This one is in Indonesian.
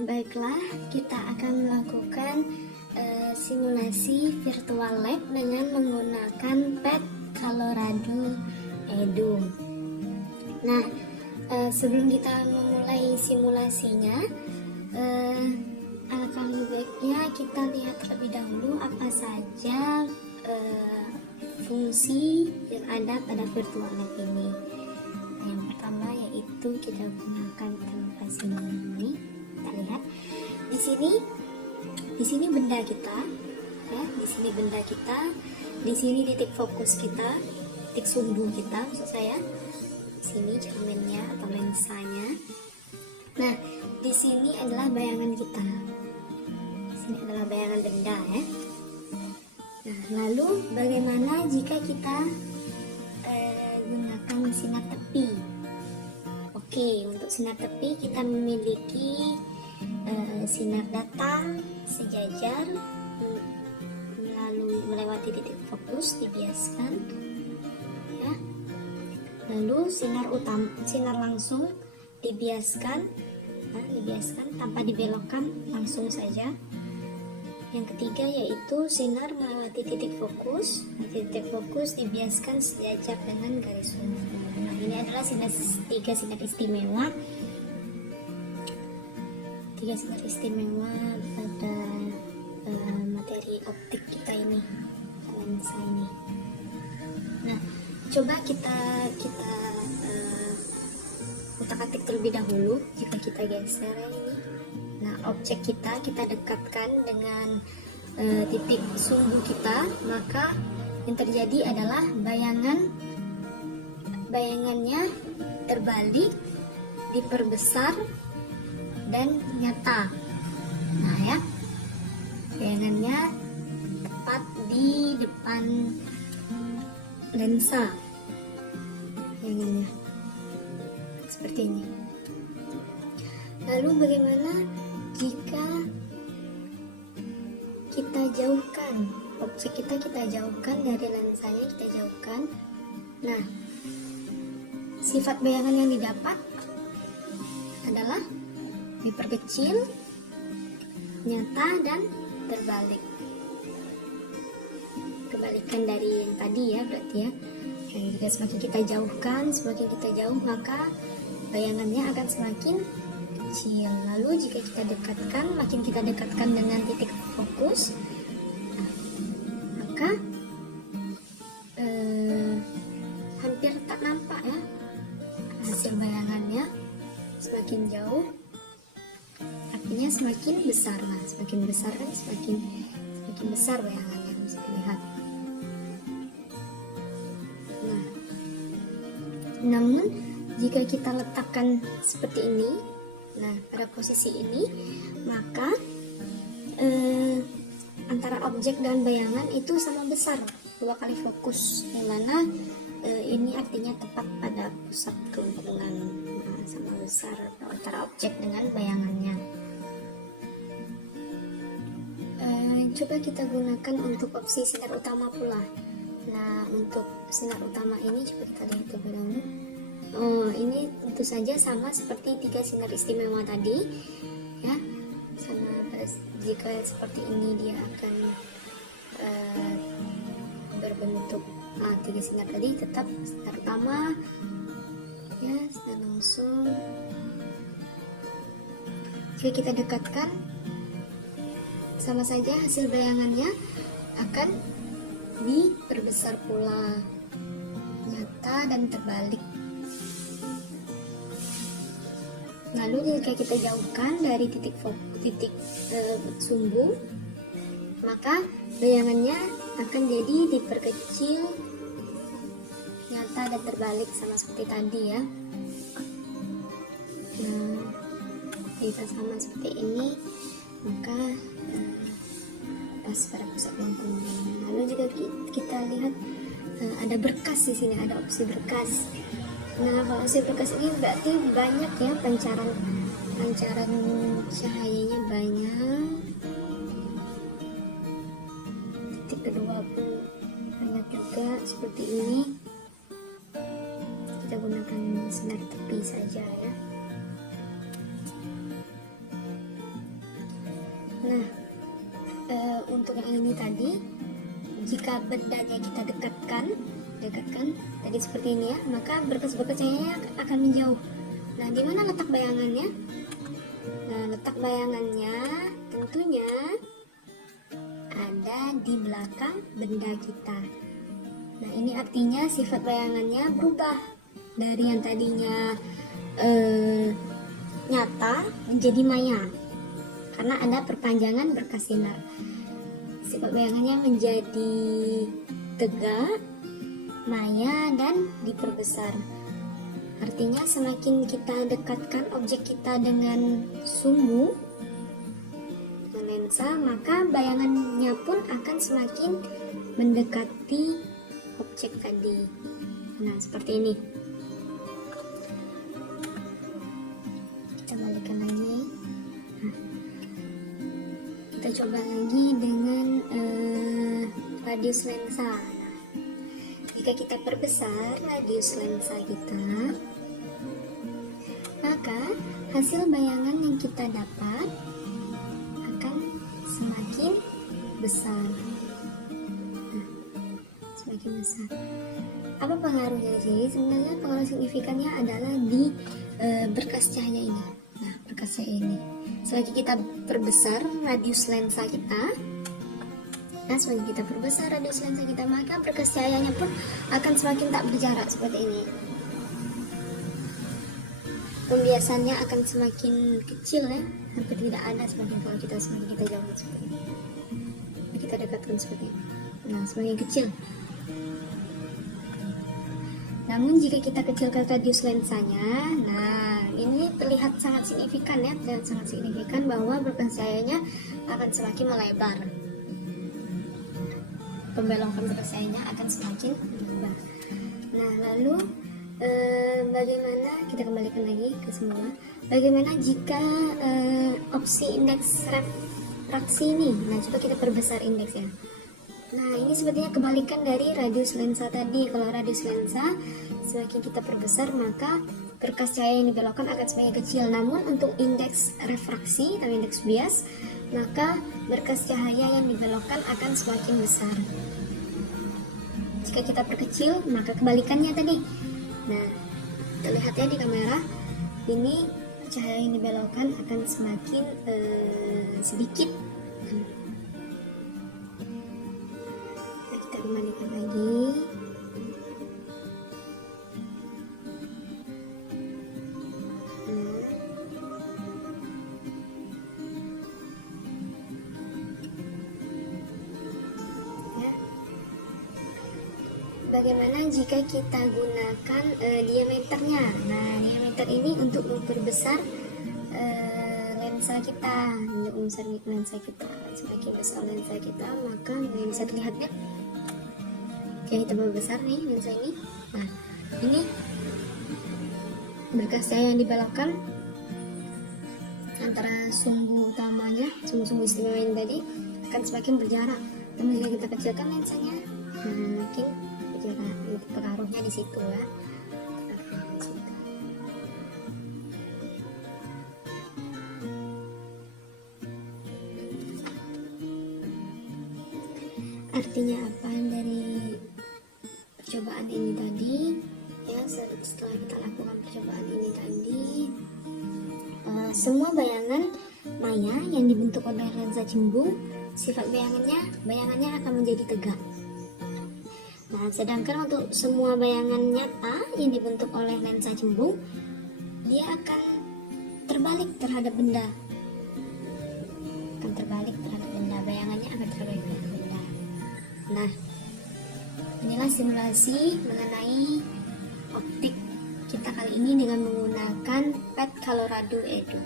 Baiklah, kita akan melakukan simulasi virtual lab dengan menggunakan PET Colorado Edu. Nah, sebelum kita memulai simulasinya, alangkah lebih baiknya kita lihat terlebih dahulu apa saja fungsi yang ada pada virtual lab ini. Yang pertama yaitu kita gunakan tempat ini. Kita lihat di sini benda kita, ya, di sini benda kita, di sini titik fokus kita, titik sumbu kita, maksud saya. Di sini cerminnya atau lensanya. Nah, di sini adalah bayangan kita. Di sini adalah bayangan benda, ya. Nah, lalu bagaimana jika kita gunakan sinar tepi? Oke, untuk sinar tepi kita memiliki sinar datang sejajar melewati titik fokus, dibiaskan, ya. Lalu sinar langsung dibiaskan, tanpa dibelokkan, langsung saja. Yang ketiga yaitu sinar melewati titik fokus. Titik fokus dibiaskan sejajar dengan garis sumbu. Nah, ini adalah tiga sinar istimewa. Tiga sinar istimewa pada materi optik kita ini, lensa ini. Nah, coba kita utak-atik terlebih dahulu. Jika kita geser ini, nah, objek kita dekatkan dengan titik sumbu kita, maka yang terjadi adalah bayangannya terbalik, diperbesar dan nyata. Nah, ya, bayangannya tepat di depan lensa, bayangannya seperti ini. Lalu bagaimana jika kita jauhkan objek kita jauhkan dari lensanya, kita jauhkan? Nah, sifat bayangan yang didapat adalah diperkecil, nyata, dan terbalik. Kebalikan dari yang tadi, ya, berarti, ya. Dan jika semakin kita jauhkan, semakin kita jauh, maka bayangannya akan semakin kecil. Lalu jika kita dekatkan, makin kita dekatkan dengan titik fokus, maka hampir tak nampak, ya, hasil bayangannya. Semakin jauh artinya semakin besar. Nah, semakin besar kan semakin besar bayangannya, bisa dilihat. Nah, namun jika kita letakkan seperti ini, nah, pada posisi ini, maka antara objek dan bayangan itu sama besar, 2 kali fokus, yang mana ini artinya tepat pada pusat keuntungan. Nah, sama besar antara objek dengan bayangannya. Coba kita gunakan untuk opsi sinar utama pula. Nah, untuk sinar utama ini coba kita lihat terlebih dahulu. Ini tentu saja sama seperti 3 sinar istimewa tadi, ya. Sama, jika seperti ini dia akan berbentuk 3 sinar tadi, tetap sinar utama, ya, sinar langsung. Jika kita dekatkan, sama saja hasil bayangannya akan diperbesar pula, nyata dan terbalik. Lalu jika kita jauhkan dari titik sumbu, maka bayangannya akan jadi diperkecil, nyata dan terbalik, sama seperti tadi, ya. Nah, jika sama seperti ini, maka pas pada pusat keuntungan. Lalu juga kita lihat ada berkas di sini, ada opsi berkas. Nah, kalau opsi berkas ini berarti banyak, ya, pancaran cahayanya banyak. Titik kedua pun banyak juga seperti ini. Kita gunakan sinar tepi saja, ya. Nah, untuk yang ini tadi, jika bendanya kita dekatkan tadi seperti ini ya, maka berkas-berkas cahayanya akan menjauh. Nah, di mana letak bayangannya? Nah, letak bayangannya tentunya ada di belakang benda kita. Nah, ini artinya sifat bayangannya berubah dari yang tadinya nyata menjadi maya, karena ada perpanjangan berkas sinar. Sifat bayangannya menjadi tegak, maya, dan diperbesar. Artinya semakin kita dekatkan objek kita dengan sumbu, dengan lensa, maka bayangannya pun akan semakin mendekati objek tadi. Nah, seperti ini. Kita balikan lagi. Nah, kita coba lagi dengan radius lensa. Nah, jika kita perbesar radius lensa kita, maka hasil bayangan yang kita dapat akan semakin besar. Nah, semakin besar. Apa pengaruhnya di sini? Sebenarnya pengaruh signifikannya adalah di berkas cahaya ini. Nah, berkas cahaya ini. Selagi kita perbesar radius lensa kita, semakin kita perbesar radius lensa kita, maka berkas cahayanya pun akan semakin tak berjarak seperti ini. Pembiasannya akan semakin kecil ya, hampir tidak ada semakin kita jauhkan seperti ini. Kita dekatkan seperti ini. Nah, semakin kecil. Namun jika kita kecilkan radius lensanya, nah ini terlihat sangat signifikan ya, bahwa berkas cahayanya akan semakin melebar. Pembelokan berkas cahayanya akan semakin melebar. Nah, lalu bagaimana, kita kembalikan lagi ke semula, bagaimana jika opsi indeks refraksi ini? Nah, coba kita perbesar indeksnya. Nah, ini sepertinya kebalikan dari radius lensa tadi. Kalau radius lensa semakin kita perbesar, maka berkas cahaya yang dibelokkan akan semakin kecil. Namun untuk indeks refraksi atau indeks bias, maka berkas cahaya yang dibelokkan akan semakin besar. Jika kita perkecil, maka kebalikannya tadi. Nah, terlihat ya di kamera, ini cahaya yang dibelokkan akan semakin sedikit. Nah, kita kembalikan lagi. Bagaimana jika kita gunakan diameternya? Nah, diameter ini untuk memperbesar lensa kita, Semakin besar lensa kita, maka bisa terlihat ya. Oke, kita perbesar nih lensa ini. Nah, ini berkas cahaya yang dibelokkan antara sumbu utamanya, sumbu istimewa yang tadi akan semakin berjarak. Namun jika kita kecilkan lensanya, makin pengaruhnya di situ ya. Artinya apa dari percobaan ini tadi ya? Setelah kita lakukan percobaan ini tadi, semua bayangan maya yang dibentuk oleh lensa cembung, sifat bayangannya akan menjadi tegak. Nah, sedangkan untuk semua bayangan nyata yang dibentuk oleh lensa cembung, dia akan terbalik terhadap benda. Bayangannya akan terbalik terhadap benda. Nah, inilah simulasi mengenai optik kita kali ini dengan menggunakan PET Colorado Edu.